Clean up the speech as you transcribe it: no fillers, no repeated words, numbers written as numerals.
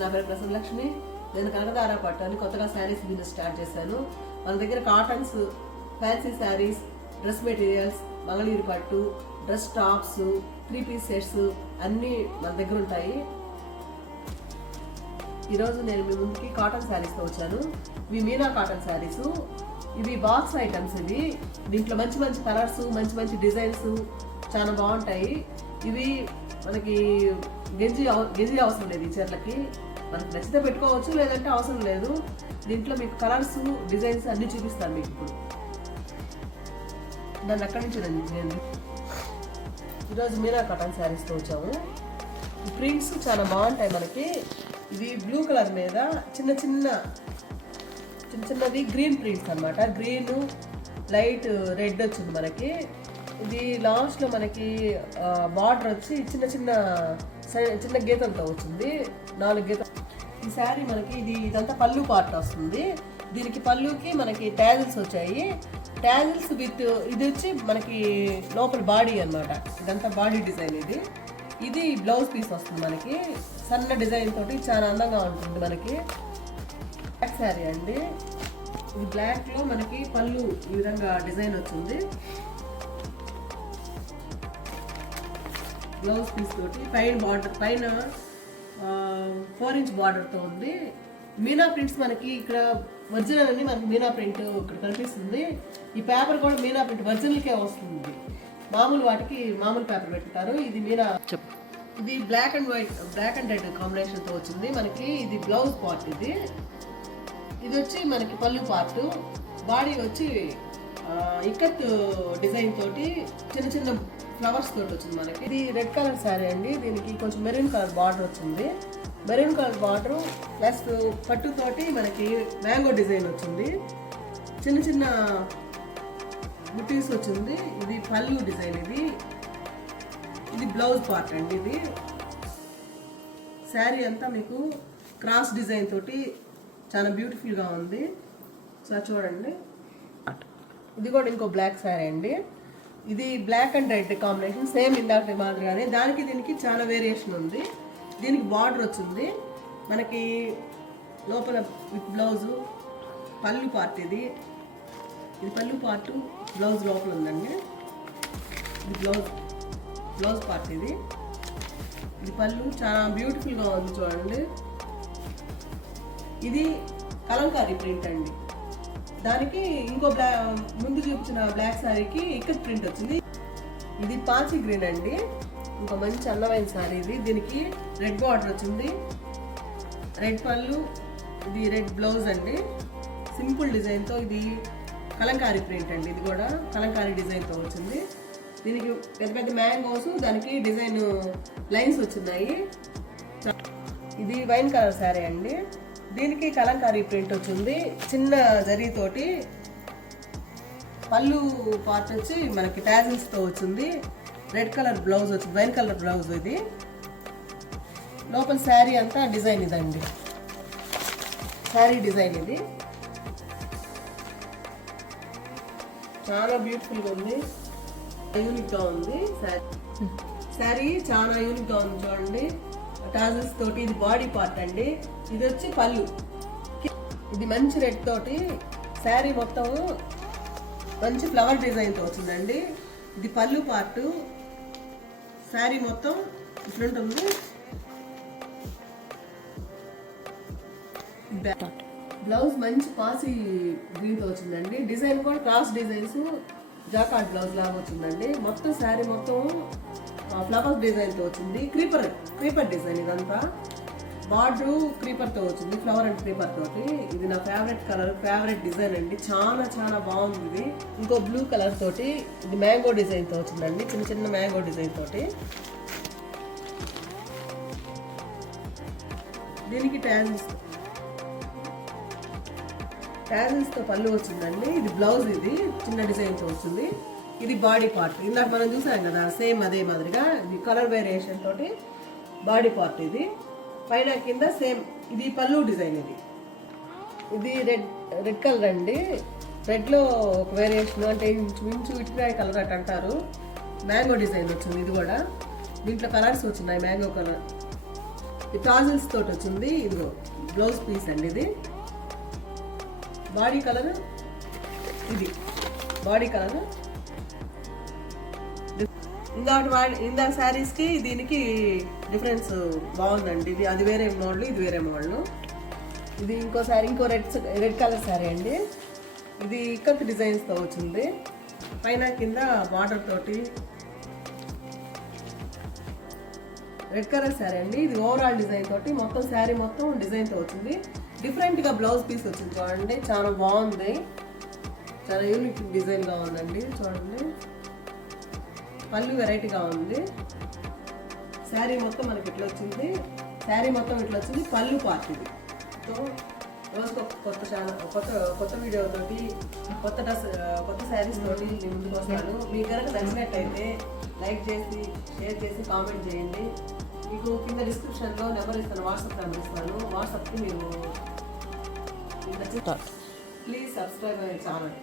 నా పేరు ప్రసన్నలక్ష్మి. నేను కనకదార పట్టు అని కొత్తగా శారీస్ బిజినెస్ స్టార్ట్ చేశాను. మన దగ్గర cottons, fancy saris, dress materials, Mangalagiri పట్టు, డ్రెస్ టాప్స్, 3 పీస్ సెట్స్ అన్నీ మన దగ్గర ఉంటాయి. ఈరోజు నేను మీ ముందుకి కాటన్ శారీస్తో వచ్చాను. ఇవి మీనా కాటన్ శారీస్. ఇవి బాక్స్ ఐటమ్స్. ఇవి దీంట్లో మంచి మంచి కలర్స్, మంచి మంచి డిజైన్స్ చాలా బాగుంటాయి. ఇవి మనకి గెంజి అవసరం లేదు. ఈ చీరలకి మనకి నచ్చితే పెట్టుకోవచ్చు, లేదంటే అవసరం లేదు. దీంట్లో మీకు కలర్స్, డిజైన్స్ అన్నీ చూపిస్తాను మీకు ఇప్పుడు. దాన్ని అక్కడి నుంచి నేను ఈరోజు మీనా కాటన్ శారీస్తో వచ్చాము. ఈ ప్రింట్స్ చాలా బాగుంటాయి మనకి. ఇది బ్లూ కలర్ మీద చిన్న చిన్నవి గ్రీన్ ప్రింట్స్ అన్నమాట. గ్రీన్, లైట్ రెడ్ వచ్చింది మనకి. ఇది లాస్ట్లో మనకి బార్డర్ వచ్చి చిన్న గీతలతో వచ్చింది, 4 గీతలు. ఈ శారీ మనకి ఇదంతా పళ్ళు పార్ట్ వస్తుంది. దీనికి పళ్ళుకి మనకి ట్యాజిల్స్ వచ్చాయి. ట్యాజిల్స్ విత్ ఇది వచ్చి మనకి లోపల బాడీ అన్నమాట. ఇదంతా బాడీ డిజైన్. ఇది బ్లౌజ్ పీస్ వస్తుంది మనకి. సన్న డిజైన్ తోటి చాలా అందంగా ఉంటుంది మనకి. బ్లాక్ శారీ అండి. ఇది బ్లాక్లో మనకి పళ్ళు ఈ విధంగా డిజైన్ వచ్చింది. బ్లౌజ్ పీస్ తోటి పైన 4 ఇంచ్ బార్డర్తో ఉంది. మీనా ప్రింట్స్ మనకి ఇక్కడ ఒరిజినల్ అని మనకి మీనా ప్రింట్ ఇక్కడ కనిపిస్తుంది. ఈ పేపర్ కూడా మీనా ప్రింట్ ఒరిజినల్కే వస్తుంది. మామూలు వాటికి మామూలు పేపర్ పెట్టుకుంటారు. ఇది మీనా. ఇది బ్లాక్ అండ్ రెడ్ కాంబినేషన్తో వచ్చింది మనకి. ఇది బ్లౌజ్ పార్ట్. ఇది వచ్చి మనకి పళ్ళు పార్ట్. బాడీ వచ్చి ఇక్కత్ డిజైన్ తోటి చిన్న ఫ్లవర్స్ తోటి వచ్చింది మనకి. ఇది రెడ్ కలర్ శారీ అండి. దీనికి కొంచెం మెరూన్ కలర్ బార్డర్ వచ్చింది. మెరూన్ కలర్ బార్డర్ ప్లస్ పట్టుతోటి మనకి మ్యాంగో డిజైన్ వచ్చింది. చిన్న బుటీస్ వచ్చింది. ఇది పళ్ళు డిజైన్. ఇది బ్లౌజ్ పార్ట్ అండి. ఇది శారీ అంతా మీకు క్రాస్ డిజైన్ తోటి చాలా బ్యూటిఫుల్గా ఉంది. సో చూడండి. ఇది కూడా ఇంకో బ్లాక్ శారీ అండి. ఇది black and red combination. Same ఇందాక మాదిరిగానే దానికి దీనికి చాలా వేరియేషన్ ఉంది. దీనికి బార్డర్ వచ్చింది మనకి లోపల విత్ బ్లౌజు. పళ్ళు పార్ట్. ఇది పళ్ళు పార్ట్. బ్లౌజ్ లోపల ఉందండి. ఇది బ్లౌజ్ పార్ట్. ఇది పళ్ళు చాలా బ్యూటిఫుల్గా ఉంది చూడండి. ఇది కలంకారీ ప్రింట్ అండి. దానికి ఇంకో ముందు చూపించిన బ్లాక్ శారీకి ఇక్కత్ ప్రింట్ వచ్చింది. ఇది పాచి గ్రీన్ అండి. ఇంకో మంచి అందమైన శారీ. దీనికి రెడ్ బార్డర్ వచ్చింది, రెడ్ పళ్ళు, ఇది రెడ్ బ్లౌజ్ అండి. సింపుల్ డిజైన్తో ఇది కలంకారీ ప్రింట్ అండి. ఇది కూడా కలంకారీ డిజైన్తో వచ్చింది. దీనికి పెద్ద మ్యాంగోస్, దానికి డిజైన్ లైన్స్ వచ్చినాయి. ఇది వైన్ కలర్ శారీ అండి. దీనికి కలంకారీ ప్రింట్ వచ్చింది. చిన్న జరీతోటి పళ్ళు పార్ట్ వచ్చి మనకి ట్యాజిల్స్తో వచ్చింది. రెడ్ కలర్ బ్లౌజ్ వచ్చింది, వైన్ కలర్ బ్లౌజ్. ఇది లోపల శారీ అంతా డిజైన్ ఇదండి. శారీ డిజైన్ ఇది చాలా బ్యూటిఫుల్గా ఉంది, యూనిక్గా ఉంది. శారీ చాలా యూనిక్గా ఉంది చూడండి. టాజిల్స్ తోటి. ఇది బాడీ పార్ట్ అండి. ఇది వచ్చి పళ్ళు. ఇది మంచి రెడ్ తోటి శారీ మొత్తం మంచి ఫ్లవర్ డిజైన్తో వచ్చిందండి. ఇది పళ్ళు పార్ట్. శారీ మొత్తం ఇట్లా ఉంది. బ్లౌజ్ మంచి పాసి గ్రీన్తో వచ్చిందండి. డిజైన్ కూడా క్రాస్ డిజైన్స్, జాకార్డ్ బ్లౌజ్ లాగా వచ్చిందండి. మొత్తం శారీ మొత్తం ఫ్లవర్స్ డిజైన్తో వచ్చింది. Creeper design. ఇదంతా బార్డర్ క్రీపర్తో వచ్చింది, ఫ్లవర్ అండ్ క్రీపర్ తోటి. ఇది నా ఫేవరెట్ కలర్, ఫేవరెట్ డిజైన్ అండి. చాలా బాగుంది. ఇది ఇంకో బ్లూ కలర్ తోటి ఇది మ్యాంగో డిజైన్తో వచ్చిందండి. చిన్న మ్యాంగో డిజైన్ తోటి. దీనికి ట్యాజిల్స్తో పళ్ళు వచ్చిందండి. ఇది బ్లౌజ్. ఇది చిన్న డిజైన్తో వచ్చింది. ఇది బాడీ పార్ట్. ఇందాక మనం చూసాం కదా, సేమ్ అదే మాదిరిగా ఇది కలర్ వేరియేషన్ తోటి బాడీ పార్ట్. ఇది పైన కింద సేమ్. ఇది పళ్ళు డిజైన్. ఇది రెడ్ కలర్ అండి. రెడ్లో ఒక వేరియేషన్ అంటే ఇంచు ఇటుకాయ కలర్ అట్ అంటారు. మ్యాంగో డిజైన్ వచ్చింది. ఇది కూడా దీంట్లో కలర్స్ వచ్చినాయి. మ్యాంగో కలర్, ఈ టాజిల్స్ తోటి వచ్చింది. ఇదిగో బ్లౌజ్ పీస్ అండి ఇది. బాడీ కలర్ ఇది, బాడీ కలర్. ఇందాక శారీస్కి దీనికి డిఫరెన్స్ బాగుందండి. ఇది అది వేరే మోడల్, ఇది వేరే మోడల్. ఇది ఇంకో శారీ, ఇంకో రెడ్ కలర్ శారీ అండి. ఇది ఇక్కత్ డిజైన్స్తో వచ్చింది. పైన కింద బార్డర్ తోటి రెడ్ కలర్ శారీ అండి. ఇది ఓవరాల్ డిజైన్ తోటి మొత్తం శారీ మొత్తం డిజైన్తో వచ్చింది. డిఫరెంట్గా బ్లౌజ్ పీస్ వచ్చింది చూడండి, చాలా బాగుంది. చాలా యూనిక్ డిజైన్గా ఉందండి చూడండి. పళ్ళు వెరైటీగా ఉంది. శారీ మొత్తం మనకి ఇట్లా వచ్చింది. శారీ మొత్తం ఇట్లా వచ్చింది. పళ్ళు పార్ట్ ఇది. సో రోజుకు కొత్త వీడియోతోటి కొత్త శారీస్ తోటి నేను ముందుకు వస్తాను. మీకు కనుక నచ్చినట్టయితే లైక్ చేసి, షేర్ చేసి, కామెంట్ చేయండి. మీకు కింద డిస్క్రిప్షన్లో నెంబర్ ఇస్తాను, వాట్సాప్ నెంబర్ ఇస్తాను. వాట్సాప్కి మీరు ప్లీజ్ సబ్స్క్రైబ్ అయ్యే ఛానల్.